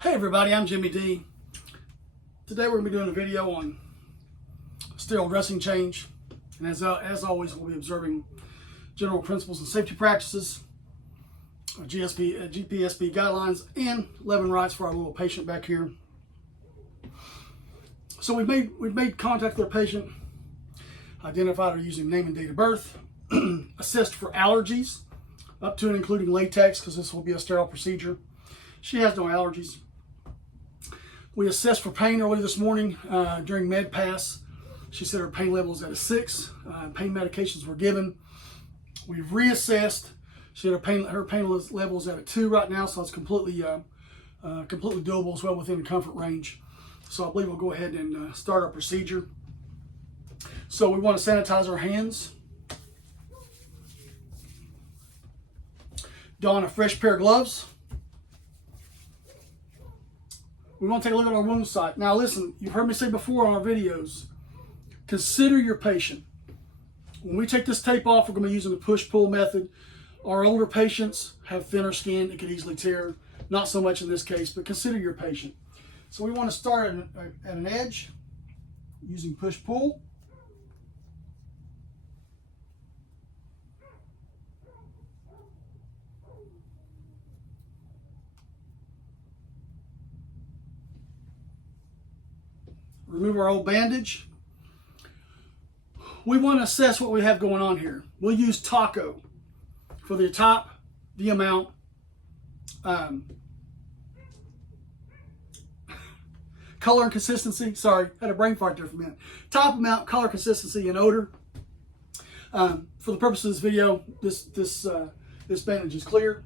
Hey everybody, I'm Jimmy D. Today we're going to be doing a video on sterile dressing change. And as always, we'll be observing general principles and safety practices, GPSB guidelines, and 11 rights for our little patient back here. So we've made contact with our patient, identified her using name and date of birth, assessed for allergies, up to and including latex, because this will be a sterile procedure. She has no allergies. We assessed for pain early this morning during med pass. She said her pain level is at a 6. Pain medications were given. We've reassessed. She had her pain level is at a 2 right now, so it's completely doable as well within the comfort range. So I believe we'll go ahead and start our procedure. So we want to sanitize our hands. Don a fresh pair of gloves. We want to take a look at our wound site. Now listen, you've heard me say before on our videos, consider your patient. When we take this tape off, we're going to be using the push-pull method. Our older patients have thinner skin that could easily tear. Not so much in this case, but consider your patient. So we want to start at an edge using push-pull. Remove our old bandage. We want to assess what we have going on here. We'll use taco for the top, the amount, color and consistency. Sorry, had a brain fart there for a minute. Top, amount, color, consistency, and odor. For the purpose of this video, this bandage is clear.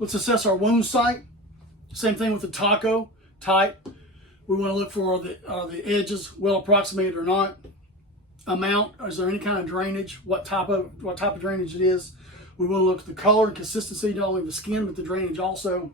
Let's assess our wound site. Same thing with the taco type. We want to look for the edges well approximated or not. Amount, is there any kind of drainage? What type of drainage it is? We want to look at the color and consistency, not only the skin but the drainage also.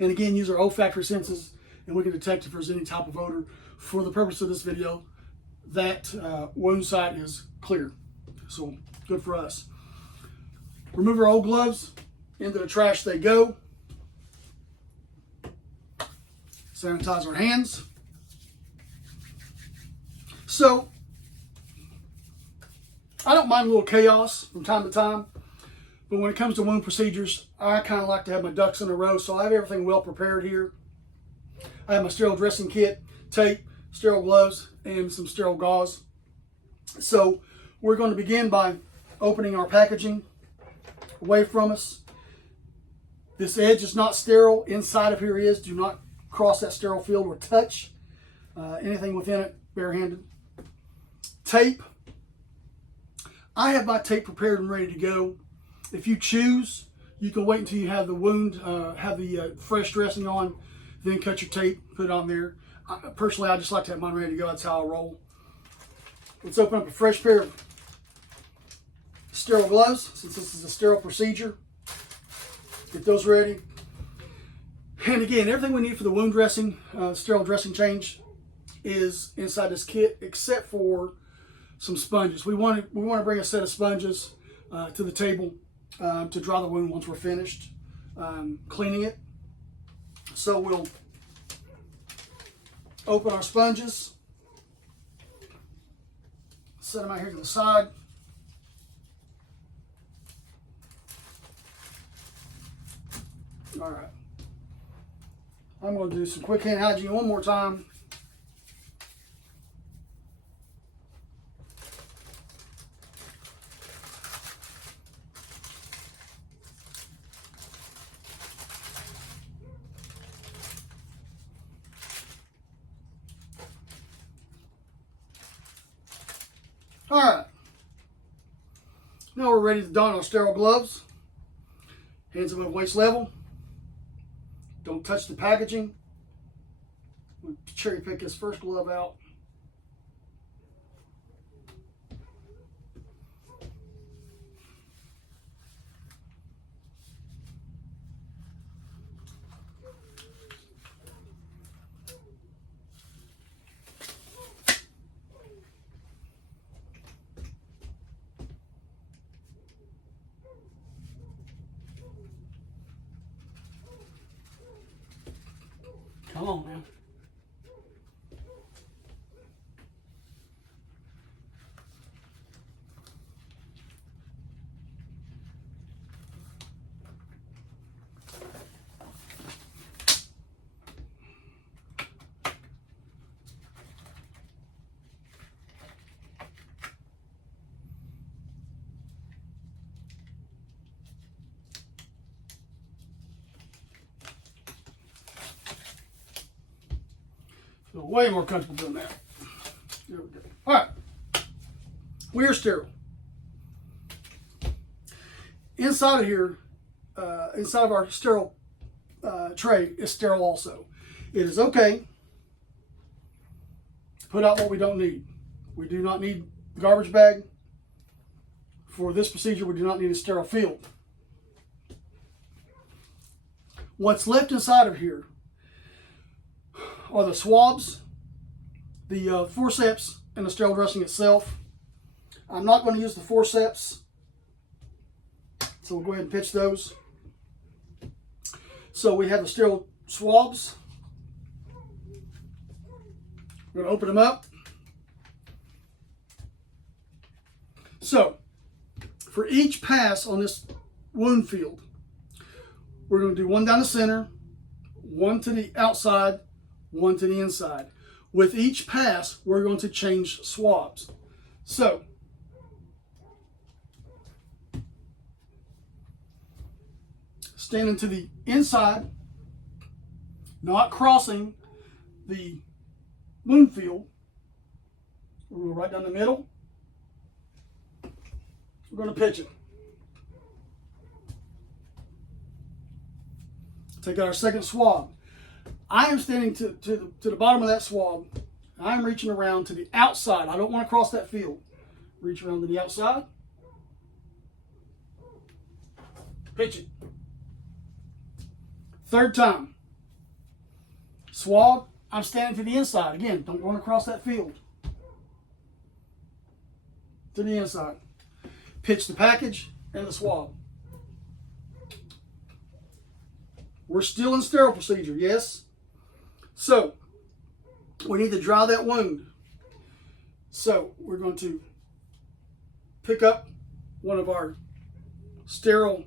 And again, use our olfactory senses, and we can detect if there's any type of odor. For the purpose of this video, that wound site is clear, so good for us. Remove our old gloves. Into the trash they go. Sanitize our hands. So, I don't mind a little chaos from time to time, but when it comes to wound procedures, I kind of like to have my ducks in a row, so I have everything well prepared here. I have my sterile dressing kit, tape, sterile gloves, and some sterile gauze. So, we're going to begin by opening our packaging away from us. This edge is not sterile. Inside of here is. Do not cross that sterile field or touch anything within it barehanded. Tape. I have my tape prepared and ready to go. If you choose, you can wait until you have the wound, have the fresh dressing on, then cut your tape, put it on there. Personally, I just like to have mine ready to go. That's how I roll. Let's open up a fresh pair of sterile gloves, since this is a sterile procedure. Get those ready. And again, everything we need for the wound dressing, sterile dressing change, is inside this kit, except for some sponges. We want to bring a set of sponges to the table to dry the wound once we're finished cleaning it. So we'll open our sponges, set them out here to the side. All right. I'm going to do some quick hand hygiene one more time. All right. Now we're ready to don our sterile gloves. Hands above waist level. Don't touch the packaging. We'll cherry pick this first glove out. Come on now. Feel way more comfortable doing that. There we go. All right. We are sterile. Inside of here, inside of our sterile tray is sterile also. It is okay to put out what we don't need. We do not need the garbage bag. For this procedure, we do not need a sterile field. What's left inside of here are the swabs, the forceps, and the sterile dressing itself. I'm not going to use the forceps, so we'll go ahead and pitch those. So we have the sterile swabs. We're going to open them up. So, for each pass on this wound field, we're going to do one down the center, one to the outside, one to the inside. With each pass, we're going to change swabs. So, standing to the inside, not crossing the wound field, we're going to go right down the middle. We're going to pitch it. Take out our second swab. I am standing to the bottom of that swab. I'm reaching around to the outside. I don't want to cross that field. Reach around to the outside. Pitch it. Third time. Swab. I'm standing to the inside. Again, don't want to cross that field. To the inside. Pitch the package and the swab. We're still in sterile procedure, yes? So, we need to dry that wound. So, we're going to pick up one of our sterile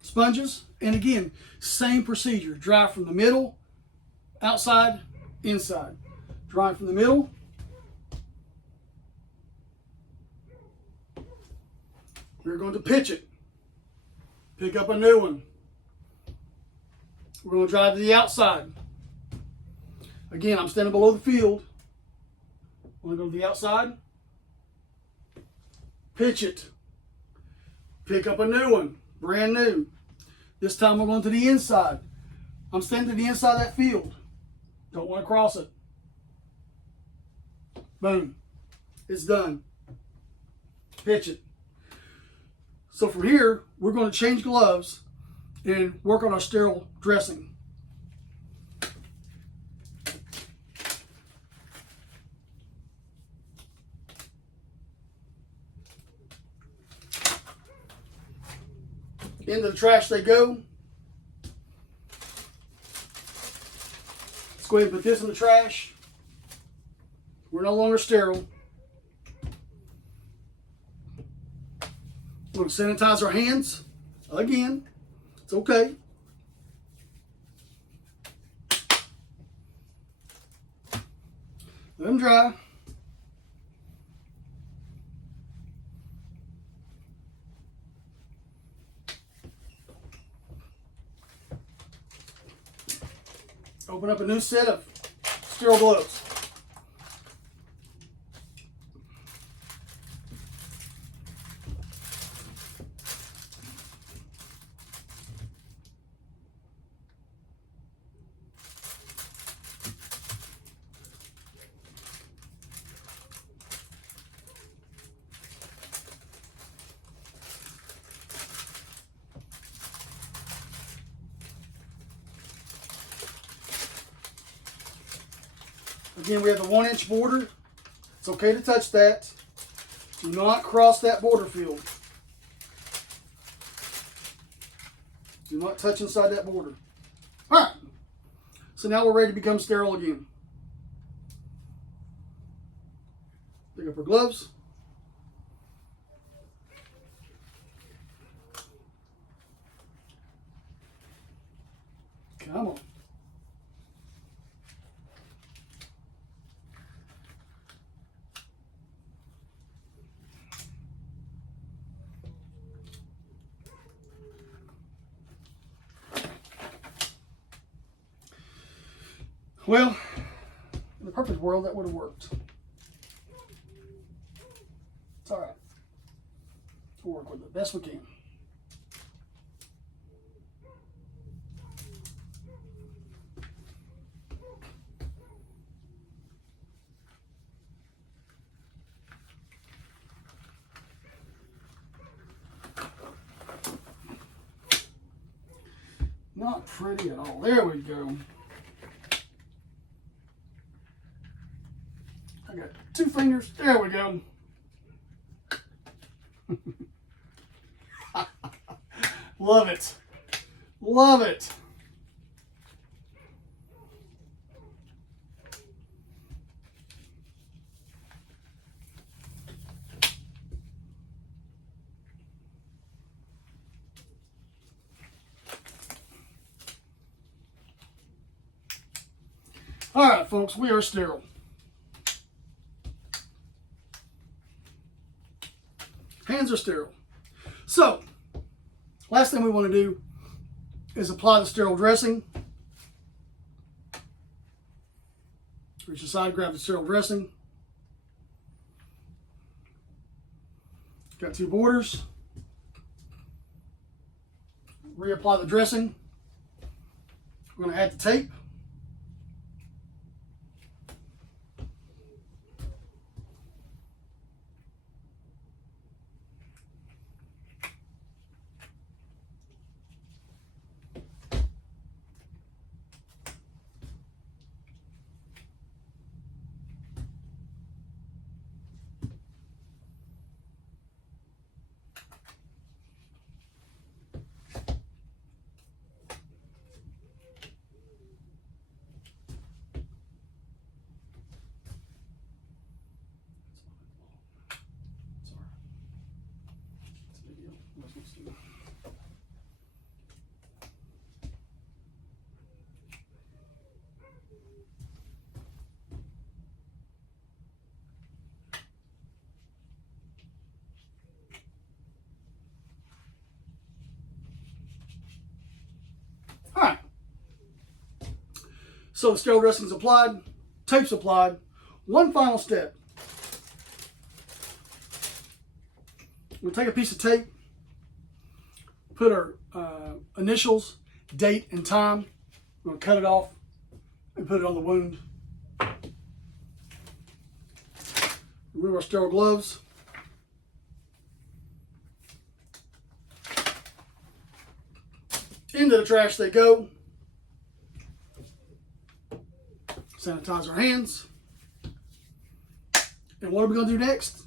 sponges. And again, same procedure. Dry from the middle, outside, inside. Dry from the middle. We're going to pitch it. Pick up a new one. We're going to drive to the outside. Again, I'm standing below the field. I'm going to go to the outside. Pitch it. Pick up a new one. Brand new. This time we're going to the inside. I'm standing to the inside of that field. Don't want to cross it. Boom. It's done. Pitch it. So from here, we're going to change gloves and work on our sterile dressing. Into the trash they go. Let's go ahead and put this in the trash. We're no longer sterile. We're going to sanitize our hands. Again, it's okay. Let them dry. Open up a new set of sterile gloves. Again, we have the 1-inch border. It's okay to touch that. Do not cross that border field. Do not touch inside that border. All right. So now we're ready to become sterile again. Pick up our gloves. Come on. Well, in the perfect world, that would have worked. It's all right. We'll work with it best we can. Not pretty at all. There we go. I got 2 fingers. There we go. Love it. Love it. All right, folks, we are sterile. Hands are sterile. So, last thing we want to do is apply the sterile dressing. Reach aside, grab the sterile dressing. Got 2 borders. Reapply the dressing. We're going to add the tape. All right. So the sterile dressing is applied, tape's applied. One final step. We'll take a piece of tape, put our initials, date, and time. We're going to cut it off and put it on the wound. Remove our sterile gloves. Into the trash they go. Sanitize our hands. And what are we going to do next?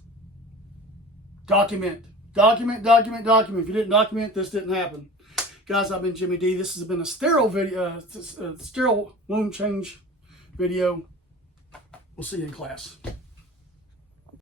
Document. Document, document, document. If you didn't document, this didn't happen. Guys, I've been Jimmy D. This has been a sterile video, sterile wound change video. We'll see you in class.